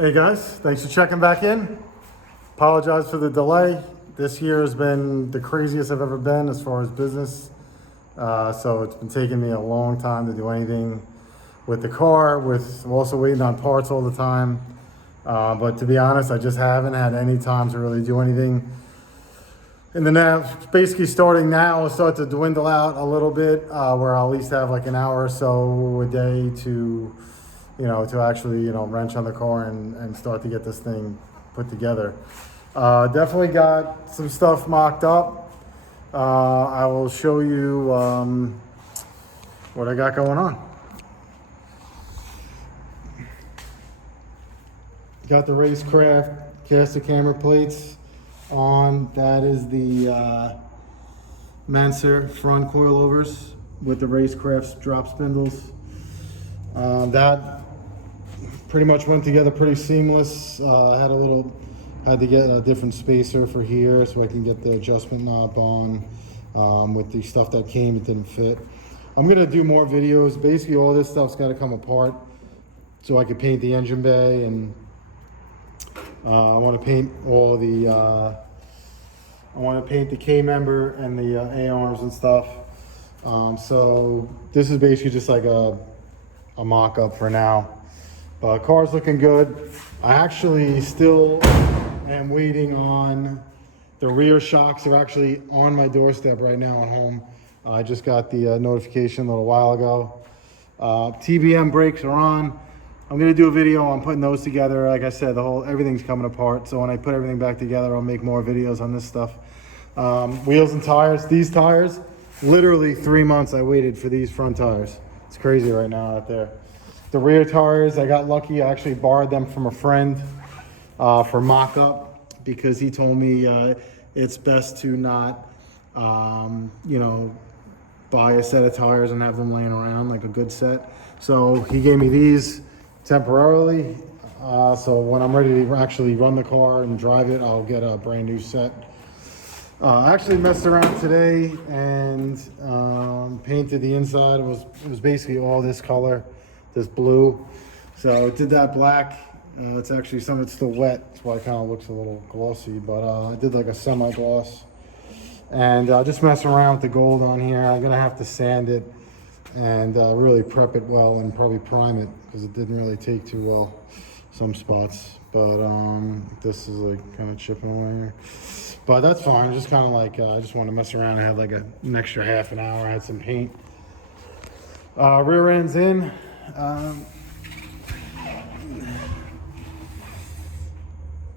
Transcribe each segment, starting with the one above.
Hey guys, thanks for checking back in. Apologize for the delay. This year has been the craziest I've ever been as far as business. So it's been taking me a long time to do anything with the car, I'm also waiting on parts all the time. But to be honest, I just haven't had any time to really do anything. And then basically starting now, I'll start to dwindle out a little bit, where I'll at least have like an hour or so a day to actually, wrench on the car and start to get this thing put together. Definitely got some stuff mocked up. I will show you what I got going on. Got the Racecraft caster camera plates on. That is the Manser front coilovers with the Racecraft drop spindles. That pretty much went together pretty seamless. Had to get a different spacer for here so I can get the adjustment knob on. With the stuff that came, it didn't fit. I'm gonna do more videos. Basically all this stuff's gotta come apart so I could paint the engine bay, and I wanna paint all the, I wanna paint the K-member and the A-arms and stuff. So this is basically just like a mock-up for now. But car's looking good. I actually still am waiting on the rear shocks. They're actually on my doorstep right now at home. I just got the notification a little while ago. TBM brakes are on. I'm gonna do a video on putting those together. Like I said, everything's coming apart. So when I put everything back together, I'll make more videos on this stuff. Wheels and tires. These tires, literally 3 months I waited for these front tires. It's crazy right now out there. The rear tires, I got lucky. I actually borrowed them from a friend for mock-up because he told me it's best to not, buy a set of tires and have them laying around like a good set. So he gave me these temporarily. So when I'm ready to actually run the car and drive it, I'll get a brand new set. I actually messed around today and painted the inside. It was basically all this color. This blue. So it did that black. It's actually some of it's still wet. That's why it kind of looks a little glossy, but I did like a semi-gloss. And just messing around with the gold on here. I'm gonna have to sand it and really prep it well and probably prime it because it didn't really take too well some spots. But this is like kind of chipping away here. But that's fine. Just kind of like, I just want to mess around. I had like an extra half an hour. I had some paint. Rear end's in.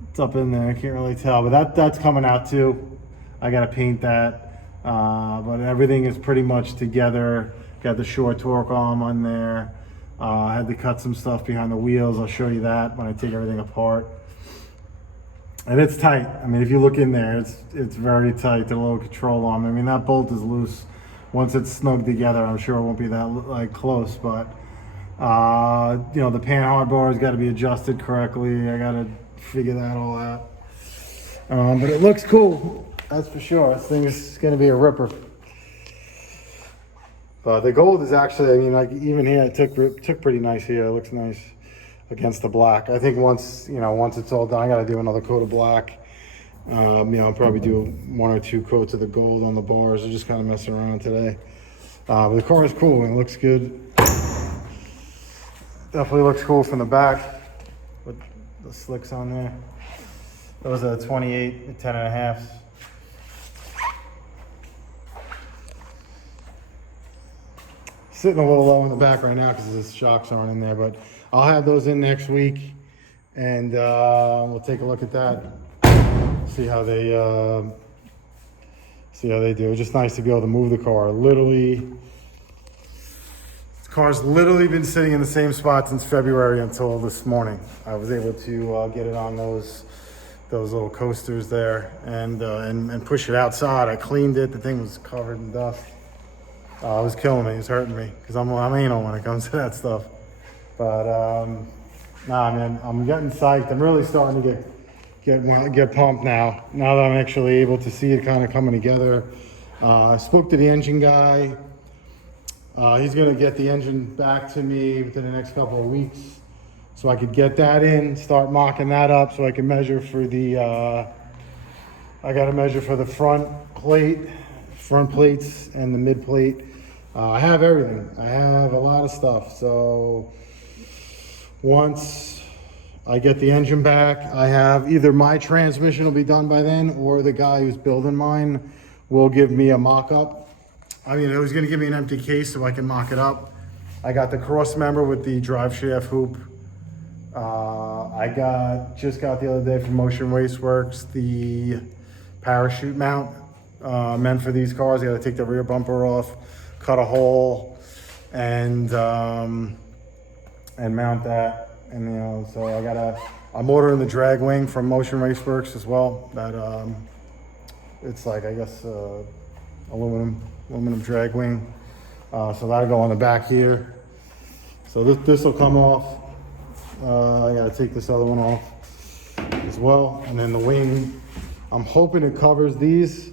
It's up in there, I can't really tell, but that's coming out too. I gotta paint that, but everything is pretty much together. Got the short torque arm on there. I had to cut some stuff behind the wheels. I'll show you that when I take everything apart. And it's tight. I mean, if you look in there, it's very tight. The little control arm. I mean, that bolt is loose. Once it's snug together, I'm sure it won't be that like close, but the pan hard bar has got to be adjusted correctly. I got to figure that all out. But it looks cool, that's for sure. This thing is going to be a ripper. But the gold is actually, I mean, like even here, it took pretty nice here. It looks nice against the black. I think once it's all done, I got to do another coat of black. I'll probably do 1 or 2 coats of the gold on the bars. I'm just kind of messing around today. But the car is cool and it looks good. Definitely looks cool from the back with the slicks on there. Those are 28 10.5. Sitting a little low in the back right now because the shocks aren't in there, but I'll have those in next week and we'll take a look at that. See how they do. It's just nice to be able to move the car. Car's literally been sitting in the same spot since February until this morning. I was able to get it on those little coasters there and push it outside. I cleaned it. The thing was covered in dust. It was killing me. It was hurting me because I'm anal when it comes to that stuff. But nah, man, I'm getting psyched. I'm really starting to get pumped now. Now that I'm actually able to see it kind of coming together. I spoke to the engine guy. He's gonna get the engine back to me within the next couple of weeks. so I could get that in, start mocking that up so I can measure for the, I got to measure for the front plates and the mid plate. I have everything. I have a lot of stuff. So once I get the engine back, I have either my transmission will be done by then, or the guy who's building mine will give me a mock-up. I mean, he was going to give me an empty case so I can mock it up. I got the cross member with the drive shaft hoop. I just got the other day from Motion Raceworks the parachute mount meant for these cars. I got to take the rear bumper off, cut a hole, and mount that. And you know, so I'm ordering the drag wing from Motion Raceworks as well. That it's like, I guess, aluminum drag wing. So that'll go on the back here. So this will come off. I gotta take this other one off as well. And then the wing, I'm hoping it covers these.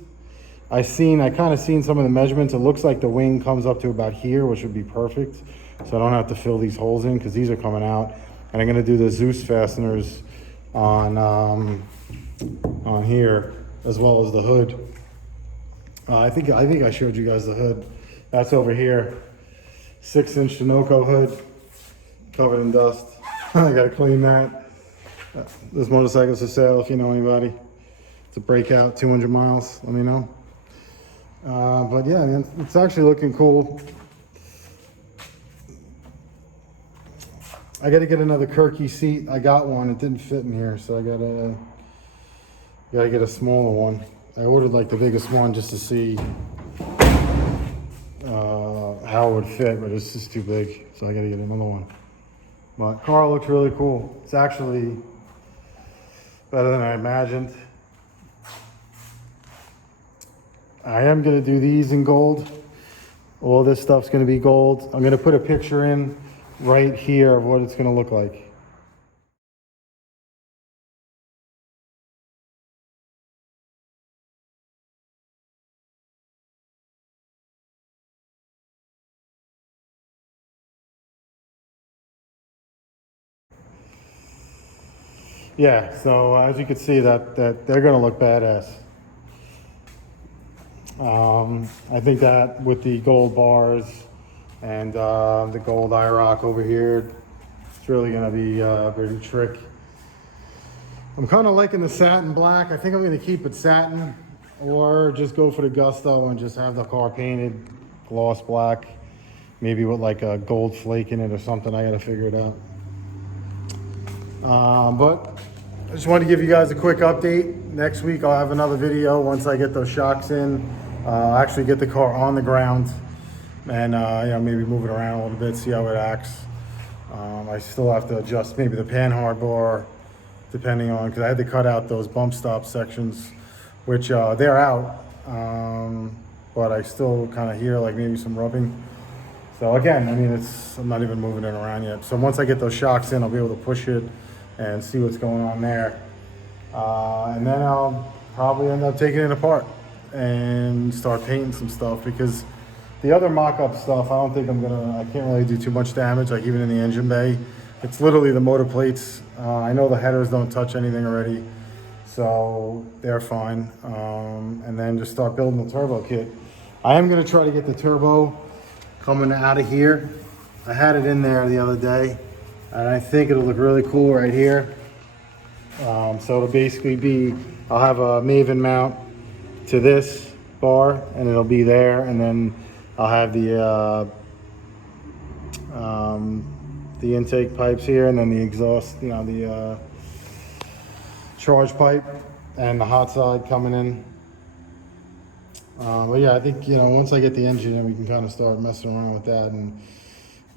I kind of seen some of the measurements. It looks like the wing comes up to about here, which would be perfect. So I don't have to fill these holes in because these are coming out. And I'm gonna do the Zeus fasteners on here as well as the hood. I think I showed you guys the hood. That's over here. 6-inch Sunoco hood, covered in dust. I gotta clean that. This motorcycle's for sale if you know anybody. It's a breakout, 200 miles, let me know. But yeah, man, it's actually looking cool. I gotta get another Kirky seat. I got one, it didn't fit in here, so I gotta get a smaller one. I ordered like the biggest one just to see how it would fit, but it's just too big, so I gotta get another one. But car looks really cool. It's actually better than I imagined. I am gonna do these in gold. All this stuff's gonna be gold. I'm gonna put a picture in right here of what it's gonna look like. Yeah, so as you can see, that they're gonna look badass. I think that with the gold bars and the gold IROC over here, it's really gonna be a pretty trick. I'm kind of liking the satin black. I think I'm gonna keep it satin, or just go for the gusto and just have the car painted gloss black, maybe with like a gold flake in it or something. I gotta figure it out. But I just wanted to give you guys a quick update. Next week I'll have another video once I get those shocks in. Actually get the car on the ground and you know, maybe move it around a little bit, see how it acts. I still have to adjust maybe the pan hard bar, depending on, because I had to cut out those bump stop sections, which they're out, but I still kind of hear like maybe some rubbing. So again, I mean, I'm not even moving it around yet. So once I get those shocks in, I'll be able to push it and see what's going on there. And then I'll probably end up taking it apart and start painting some stuff, because the other mock-up stuff, I can't really do too much damage, like even in the engine bay. It's literally the motor plates. I know the headers don't touch anything already, so they're fine. And then just start building the turbo kit. I am gonna try to get the turbo coming out of here. I had it in there the other day, and I think it'll look really cool right here. So it'll basically be, I'll have a Maven mount to this bar, and it'll be there, and then I'll have the intake pipes here, and then the exhaust, you know, the charge pipe and the hot side coming in. But yeah, I think, you know, once I get the engine in, we can kind of start messing around with that and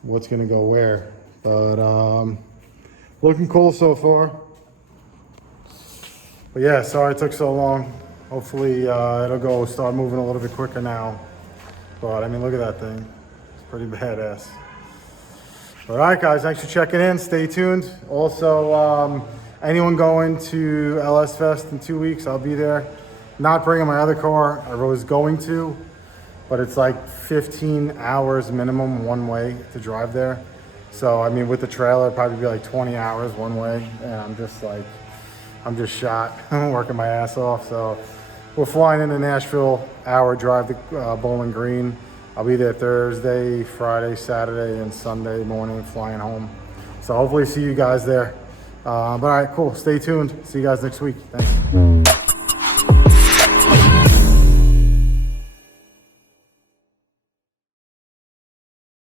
what's going to go where. But looking cool so far. But yeah, sorry it took so long. Hopefully it'll start moving a little bit quicker now. But I mean, look at that thing. It's pretty badass. All right, guys, thanks for checking in. Stay tuned. Also, anyone going to LS Fest in 2 weeks, I'll be there. Not bringing my other car. I was going to, but it's like 15 hours minimum one way to drive there. So I mean, with the trailer, it'd probably be like 20 hours one way, and I'm just shot. I'm working my ass off. So we're flying into Nashville, hour drive to Bowling Green. I'll be there Thursday, Friday, Saturday, and Sunday morning flying home. So hopefully see you guys there. But all right, cool. Stay tuned. See you guys next week. Thanks.